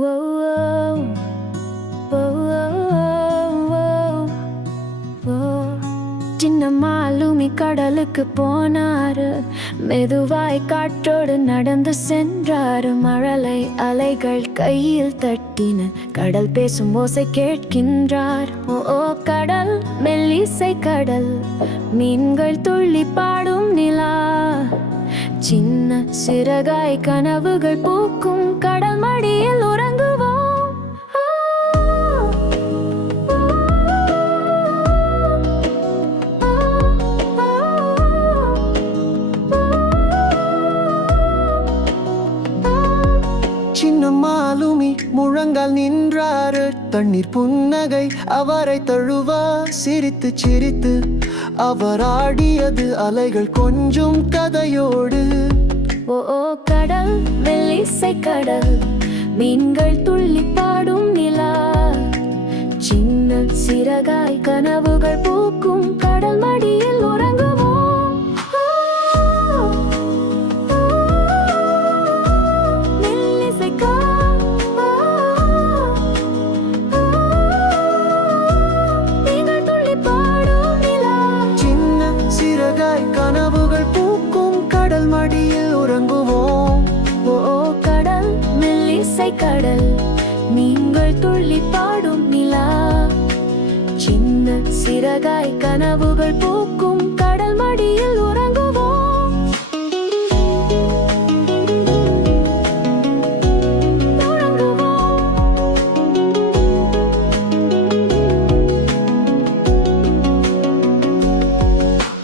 Whoa, whoa, whoa, whoa. சின்ன மாலுமி கடலுக்கு போனாரு, மெதுவாய் காற்றோடு நடந்து சென்றாரு. மழலை அலைகள் கையில் தட்டின, கடல் பேசும் ஓசை கேட்கின்றார். ஓ ஓ கடல், மெல்லிசை கடல், மீன்கள் துள்ளி பாடும் நிலா. சின்ன சிறகாய் கனவுகள் பூக்கும், கடல் மடியில் உறங்குவோம். சின்ன மாலுமி முழங்கால் நின்றாரு, தண்ணீர் புன்னகை அவரை தழுவார். சிரித்து சிரித்து அவர் ஆடியது அலைகள் கொஞ்சம் கதையோடு. ஓ ஓ கடல், மெல்லிசை கடல், மீன்கள் துள்ளி பாடும் நிலா. சின்ன சிறகாய் கனவுகள் பூக்கும், கடல் மடியில் உறங்குவோம். மெல்லிசை மீன்கள் துள்ளி பாடும் நிலா. சின்ன சிறகாய் கனவுகள் பூக்கும், கடல் மடியில் உறங்குவோம். ஓ ஓ கடல், மெல்லிசை கடல், மீன்கள் துள்ளி பாடும் நிலா. சின்ன சிறகாய் கனவுகள் பூக்கும், கடல் மடியில் உறங்குவோம்.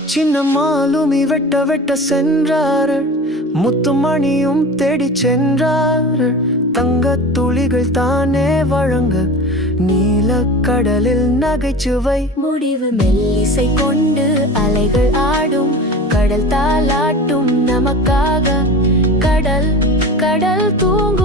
சின்ன மாலுமி வெட்ட வெட்ட சென்றார், முத்துமணியும் தேடி சென்றார். தங்கத் துளிகள் தானே வழங்க, நீலக்கடலில் நகைச்சுவை. முடிவு மெல்லிசை கொண்டு அலைகள் ஆடும், கடல் தாலாட்டும் நமக்காக. கடல் கடல் தூங்கும்.